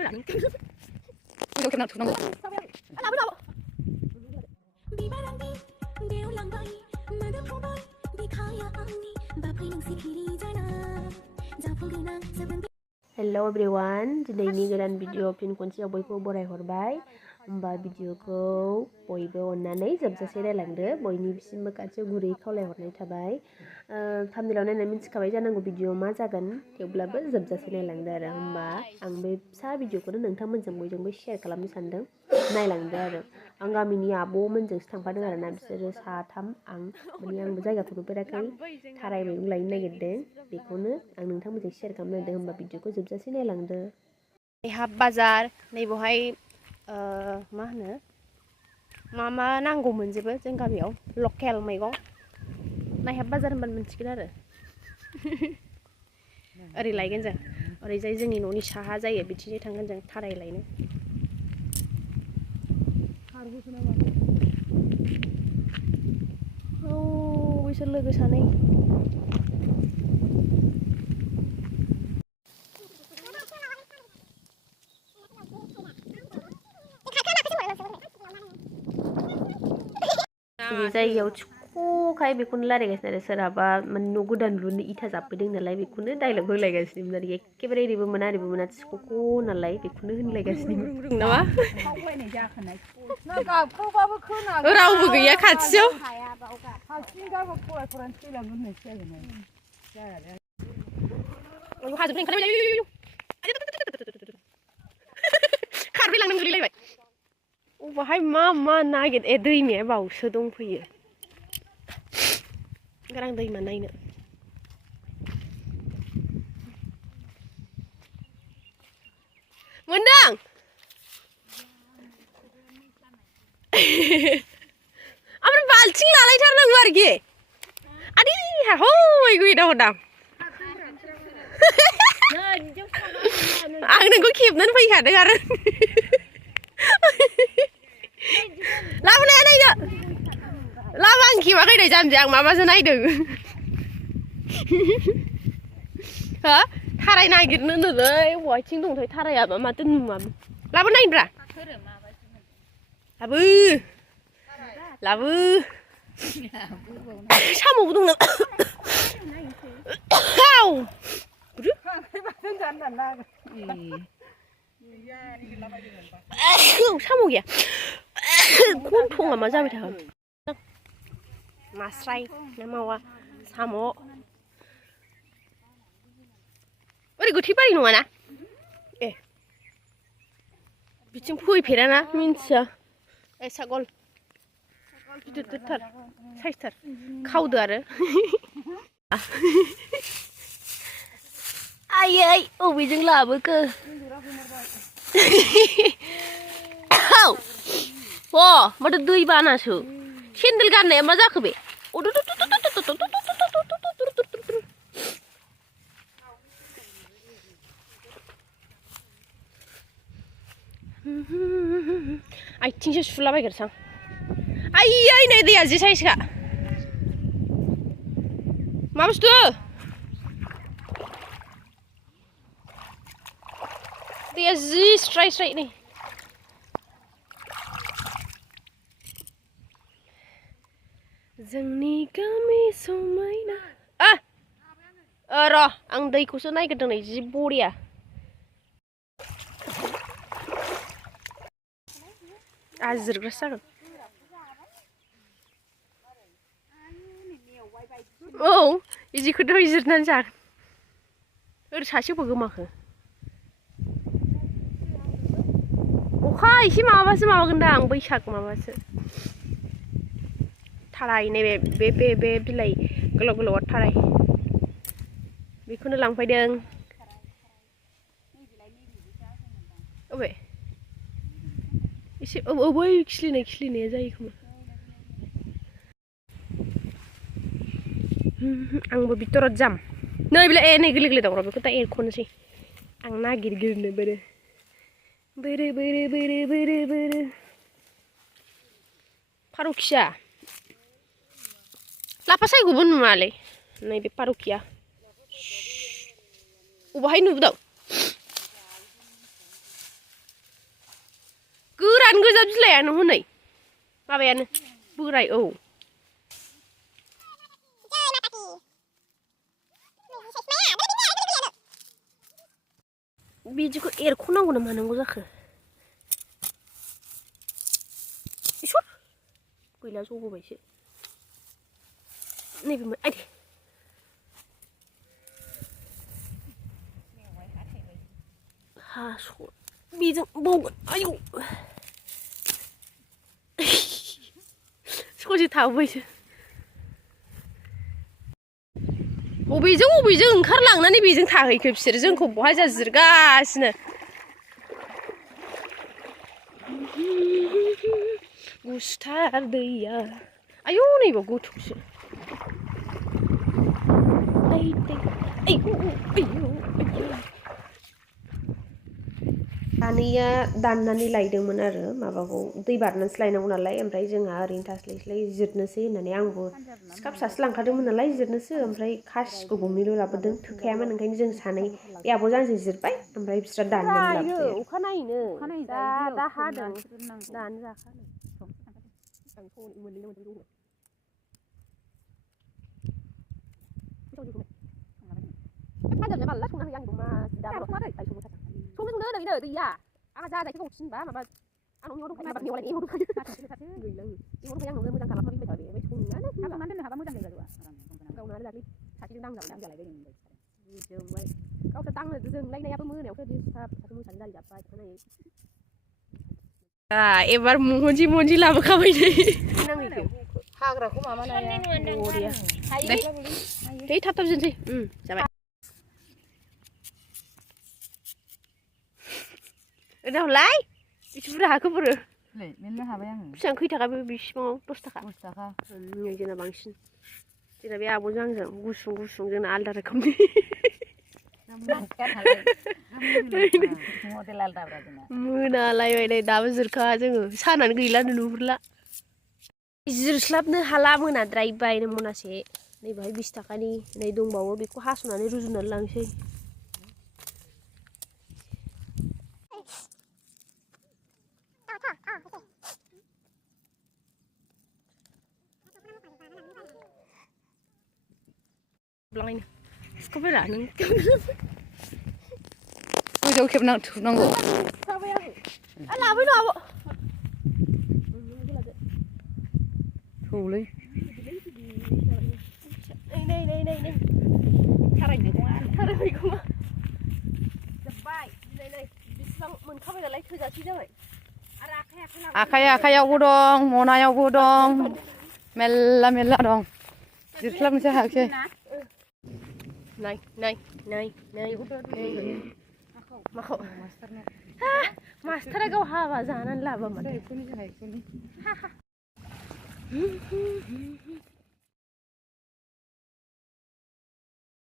Hello everyone, दिनैनि गोदान video फिन खनसेयाव बयखौबो बरायहरबाय। होमबा भिडिअखौ बयबो अननानै जोबजासे नायलांदो। बयनिसिमबो खाथियाव गुरै खावलायहरनाय थाबाय। थाम्बनेइलाव नायनानै मिथिखाबाय जानांगौ भिडिअ मा जागोन, थेवब्लाबो जोबजासे नायलांदो आरो। होमबा आं बे फिसा भिडिअखौनो नोंथांमोनजों बयजोंबो शेयार खालामनो सानदों। नायलांदो आरो। आं गामिनि आब'मोनजोंसो थांफादों आरो ना, बिसोरो साथाम, माने आंबो जायगाखौ नुफेराखै, थाराय मैगं लायनो नागिरदों। बेखौनो आं नोंथांमोनजों शेयार खालामनो नागिरदों। होमबा भिडिअखौ जोबजासे नायलांदो। हाब बाजार, नैबेवहाय मा होनो मा नांगौ मोनजोबो जों गामियाव, लकेल मैगं। नायहाब बाजार होनबानो मोनसिगोन आरो। ओरै लायगोन जों, ओरैजाय जोंनि न'नि साहा जायो, बिथिंजाय थांगोन जों थाराय लायनो। औ बिसोर लोगो सानै। बे जायगायाव थिख'खाय बेखौनो रायलायगासिनो आरो। सोरहाबा माने न' गोदान लुनो इथा जाबफैदों नालाय, बेखौनो डाइलग होलायगासिनोमोन आरो। एखेबारे ओरैबो मोना ओरैबो मोना थिख'ख' नालाय, बेखौनो होनलायगासिनो नामा? रावबो गैया खाथियाव। खारफैलांनो गोलैलायबाय। अबाहाय मा नागिर, दैमाया बावसो दंफैयो। गारां दैमा नायनो। मोनदों। ओमफ्राय बाल्थिं लालायथारनांगौ आरोखि। आदै हय गैदा हरदां। आं नोंखौ खेबनानै फैखादों आरो। लाबोनाया नायनो लाबो, आं खेबाखै नै जाम्बि, आं माबासो नायदों। हो थाराय नागिरनो नोलै, बहायथिं दंथाय थारायाबा माथो नुवाबो। लाबो नायनोब्रा, लाबो साम'बो दं नामा? साम' गैया, गन्थंआ मा जाबाय थागोन? नास्राय ना मावा, साम'। ओरै गोथैबारि नङाना? ए बिथिं फैफेराना मिन्थिया। सागल गिदिरथार साइजथार, खावदो आरो। आयै अबेजों लाबोखो? माथो दै बानासो। सेन्देल गाननाया मा जाखो बे? आथिंसो सुलाबायगोनसां। आयै नै दैया जि साइसखा। मा बुस्थु? दैया जि स्राय स्राय नै। जोंनि गामि समायना। र' आं दैखौसो नायग्रोदों नै, जि बरिया। आजिरग्रासो जागोन। औ बिदिखौथ' जिरनानै जागोन। ओरै सासेबो गोमाखो। अखा एसे माबाबासो माबागोनदां, बैसाग माबासो। थाराय नैबे बे बिलाइ गोलाव गोलावा थाराय, बेखौनो लांफैदों। अबे एसे बै खिलिनाया जायो खोमा। आंबो बिथराव जाम। नै बेलाय नै गोरलै गोरलै दं र', बेखौ दा एरख'नोसै। आं नागिरग्रोनो बोरो फारौखिया। लाफा सायखौबो नुवालै, नैबे फारौखिया। अबाहाय नुदों? बोरायानो हनै माबायानो बोराय औ बिदिखौ एरख'नांगौ ना मानांगौ जाखो इसर गैला जगबायसो नैबे आइदे हास' बेजों बावगोन आयौ ससे थाबोबायसो बबेजों ओंखारलांनानै बेजों थाहैखो बिसोर जोंखौ बहाय जाजिरगासिनो गुसुथार दैया आयौ नैबा गोथौसो आनैया दाननानै लायदोंमोन आरो माबाखौ दै बारनानैसो लायनांगौ नालाय ओमफ्राय जोंहा ओरैनो थास्लायस्लाय जिरनोसै होननानै आंबो सिखा फिसासो लांखादोंमोन नालाय जिरनोसो ओमफ्राय खासिखौ गंनैल' लाबोदों थोखायामोन ओंखायनो जों सानै बे आब'जों आंजों जिरबाय ओमफ्राय बिस्रा दाननानै लाबोबाय अखानायैनो दा हादों दानो जाखानो फाजाबलाय माला संना होयो आं दमा संनो ओरैनो दैया आंहा जाजायखौ बावथिनबा माबा आं न'आव दंखायो माबा मेवाइ एवनो दंखायो गैला एवनो आंनावनो मोजां खालामना फैबाय थाबाय ओमफ्य संनानै दोननो हाबा मोजां जायो गावनो आरो दाख्लै सासेजों दांजालायबाय जोंबाय गावसोर दांनो जोंलायनायाबो मोनायावसो दिस्टार्ब सासे मोसानो जाजाबाय एबार मनजि लाबोखाबाय नै हाग्राखौ माबानाया बरिया दे थाब जोनसै जाबाय उनावलाय बेसे बुरजा हाखो बोरो मेरला हाबाय आङो बेसेबां खैथाखा बे बिसिबाङाव 10 थाखा जोंना बांसिन जोंना बे आब'जों आंजों गुसुं जोंना आलदा रोखोमनि मोनालायबाय नै दाबो जिरखा जोङो सानानो गैलानो नुहुरला जिरस्लाबनो हाला मोनाद्रायबाय मनासे नै बाहाय 20 थाखानि नै दंबावो बेखौ हास'नानै रुजुनानै लांसै Blind. Skopera nang. Goजौ खेबना थुनांगौ. थाबाय आं. आ लाबोय न आब'. थौलै. नै. थाराय मैगङा. जोब्बाय. नै. बिसिबां मोनखाबाय नालाय थोजासे जाबाय. आरो आखायावबो दं, मनायावबो दं. मेल्ला दं. जिरस्लाबनोसो हायाखै. Này. Maखौ मास्टारा गाव हाबा जानानै लाबा माथो